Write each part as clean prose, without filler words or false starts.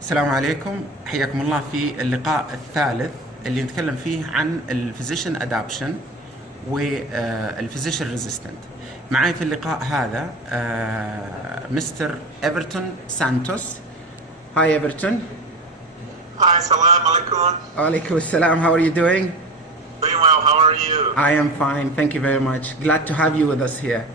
السلام عليكم، حياكم الله في اللقاء الثالث اللي نتكلم فيه عن الفيزيشن ادابشن والفيزيشن ريزيستنت. معي في اللقاء هذا مستر ايفرتون سانتوس. هاي ايفرتون. Hi, salam alaikum. Alaikum assalam. How are you doing? Doing well, how are you? I am fine, thank you very much. Glad to have you with us here.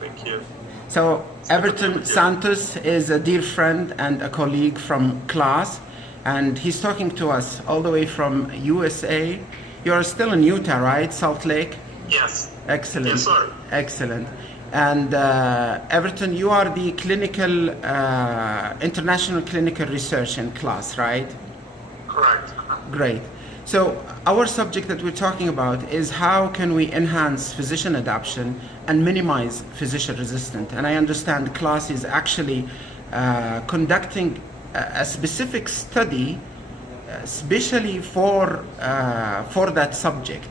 Thank you. So Everton Santos is a dear friend and a colleague from class, and he's talking to us all the way from USA. You're still in Utah, right? Salt Lake? Yes. Excellent. Yes, sir. Excellent. And Everton, you are the clinical, international clinical research in class, right? Correct. Great. So our subject that we're talking about is how can we enhance physician adoption and minimize physician resistance. And I understand class is actually conducting a specific study especially for that subject.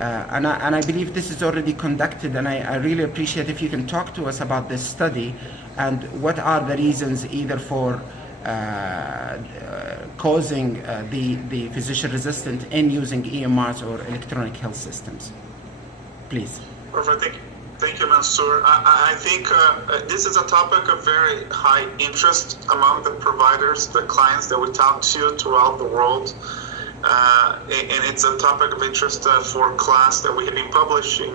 And I believe this is already conducted, and I really appreciate if you can talk to us about this study and what are the reasons either for causing the physician resistant in using EMRs or electronic health systems. Please. Perfect. Thank you, Mansour. I think this is a topic of very high interest among the providers, the clients that we talk to throughout the world. And it's a topic of interest for class that we have been publishing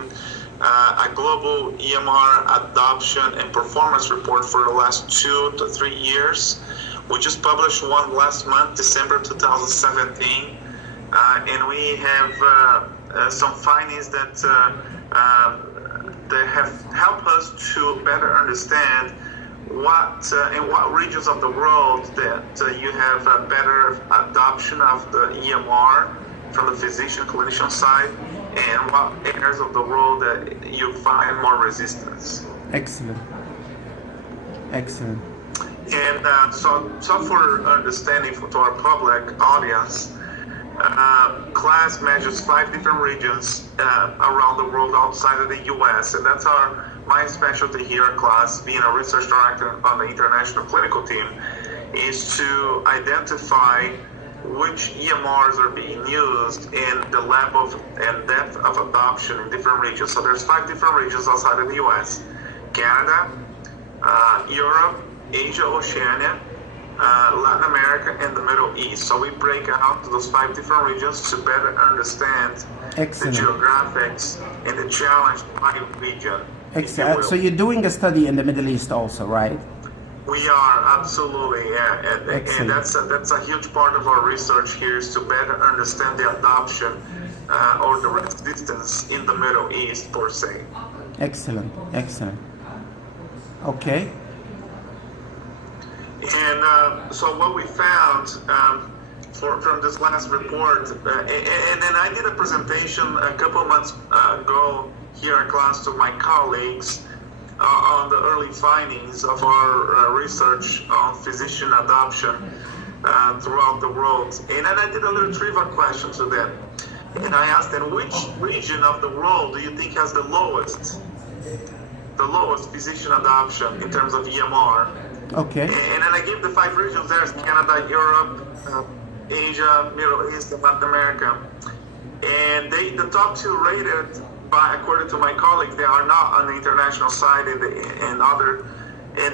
a global EMR adoption and performance report for the last 2 to 3 years. We just published one last month, December 2017, and we have some findings that have helped us to better understand what in what regions of the world that you have a better adoption of the EMR from the physician clinician side, and what areas of the world that you find more resistance. Excellent. Excellent. And so for understanding to our public audience, class measures 5 different regions around the world outside of the US, and that's my specialty here at class, being a research director on the international clinical team, is to identify which EMRs are being used in the level and depth of adoption in different regions. So there's 5 different regions outside of the US: Canada, Europe, Asia, Oceania, Latin America, and the Middle East. So we break out those 5 different regions to better understand Excellent. the geographics and the challenge by region. Excellent. So you're doing a study in the Middle East also, right? We are, absolutely, yeah. And that's a huge part of our research here, is to better understand the adoption or the resistance in the Middle East per se. Excellent. Excellent. Okay. And so what we found from this last report, and then I did a presentation a couple of months ago here in class to my colleagues on the early findings of our research on physician adoption throughout the world. And then I did a little trivia question to them. And I asked them, which region of the world do you think has the lowest physician adoption in terms of EMR? Okay. And then I gave the 5 regions. There's Canada, Europe, Asia, Middle East, and Latin America. And the top 2 rated, according to my colleagues, they are not on the international side, and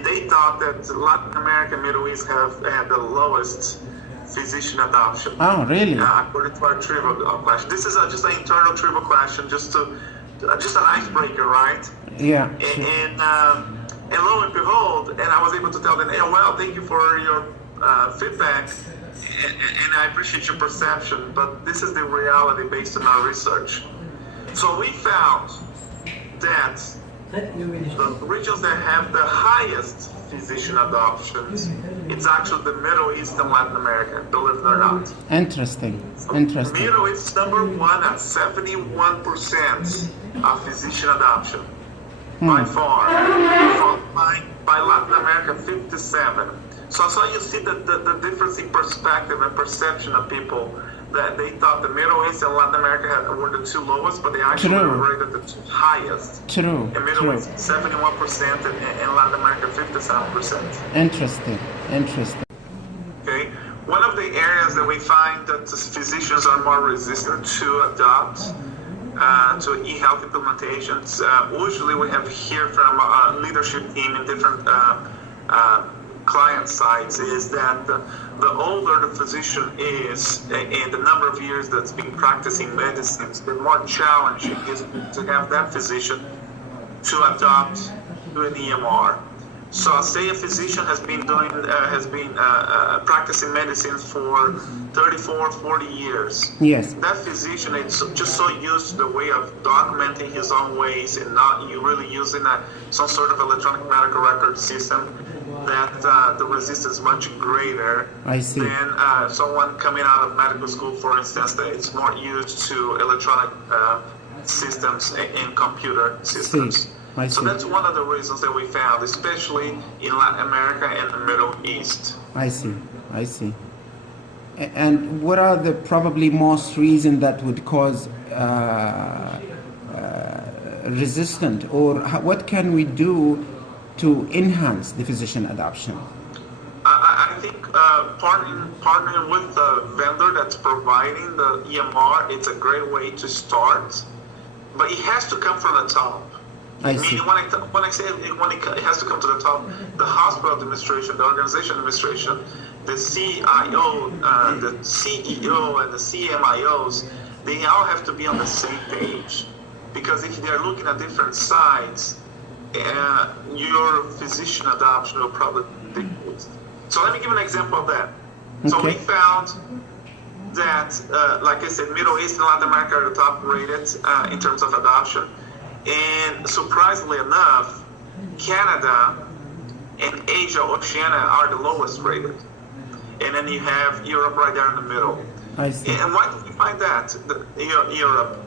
they thought that Latin America and Middle East have had the lowest physician adoption. Oh, really? According to our trivia question. This is just an internal trivia question, just an icebreaker, right? Yeah. And lo and behold, and I was able to tell them, hey, well, thank you for your feedback, and I appreciate your perception, but this is the reality based on our research. So we found that the regions that have the highest physician adoptions, it's actually the Middle East and Latin America, believe it or not. Interesting. So Interesting. Middle East number 1 at 71% of physician adoption. By far, followed by Latin America, 57. So you see the difference in perspective and perception of people, that they thought the Middle East and Latin America were the 2 lowest, but they actually were rated the 2 highest. True. In Middle East, 71%, and in Latin America, 57%. Interesting. Interesting. is that we find that physicians are more resistant to adopt to e-health implementations. Usually we have heard from a leadership team in different client sites is that the older the physician is and the number of years that's been practicing medicine, the more challenging it is to have that physician to adopt to an EMR. So say a physician has been practicing medicine for 34, 40 years. Yes. That physician is just so used to the way of documenting his own ways and not really using some sort of electronic medical record system that the resistance is much greater than someone coming out of medical school, for instance, that it's more used to electronic systems and computer systems. So that's one of the reasons that we found, especially in Latin America and the Middle East. I see. And what are the probably most reasons that would cause resistance, or what can we do to enhance the physician adoption? I think partnering with the vendor that's providing the EMR, it's a great way to start, but it has to come from the top. Meaning when I say it has to come to the top, the hospital administration, the organization administration, the CIO, the CEO, and the CMIOs, they all have to be on the same page. Because if they're looking at different sides, your physician adoption will probably decrease. So let me give an example of that. Okay. So we found that, like I said, Middle East and Latin America are the top rated in terms of adoption. And surprisingly enough, Canada and Asia, Oceania are the lowest rated. And then you have Europe right there in the middle. I see. And why did we find that, Europe?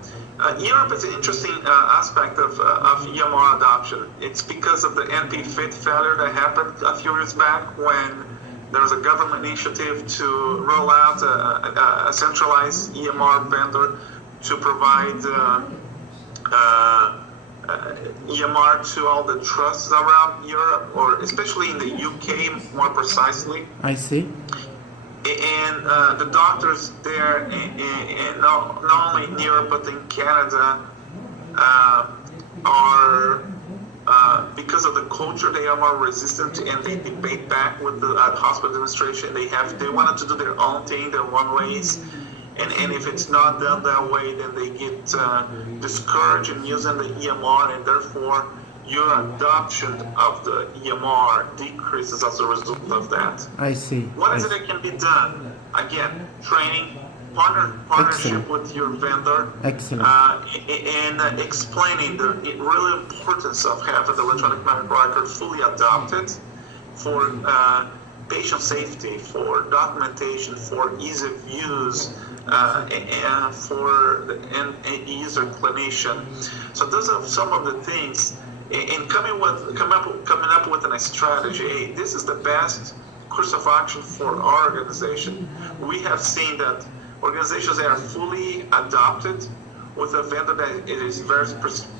Europe is an interesting aspect of EMR adoption. It's because of the NP-FIT failure that happened a few years back when there was a government initiative to roll out a centralized EMR vendor to provide EMR to all the trusts around Europe, or especially in the UK more precisely. I see. And the doctors there, and not only in Europe but in Canada, are because of the culture, they are more resistant, and they debate back with the hospital administration. They wanted to do their own thing, their own ways. And if it's not done that way, then they get discouraged in using the EMR, and therefore your adoption of the EMR decreases as a result of that. I see. What is it that can be done? Again, training, partnership with your vendor. Excellent. And explaining the real importance of having the electronic medical record fully adopted for patient safety, for documentation, for ease of use, and for the end user clinician. So those are some of the things. And coming up with a strategy. Hey, this is the best course of action for our organization. We have seen that organizations that are fully adopted with a vendor that is very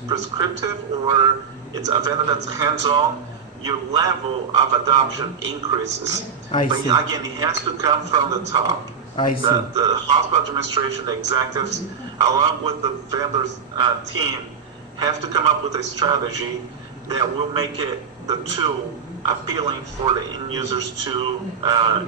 prescriptive, or it's a vendor that's hands-on, your level of adoption increases. But again, it has to come from the top. The hospital administration, the executives, along with the vendor's team, have to come up with a strategy that will make it the tool appealing for the end users to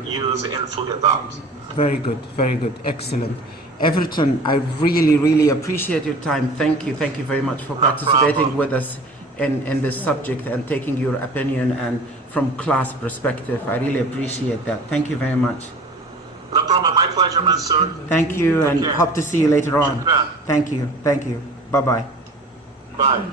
use and fully adopt. Very good, excellent. Everton, I really appreciate your time. Thank you very much for participating with us in this subject and taking your opinion and from class perspective. I really appreciate that. Thank you very much. No problem, my pleasure, Mansour. Thank you, and hope to see you later on. Thank you. Bye-bye. Bye.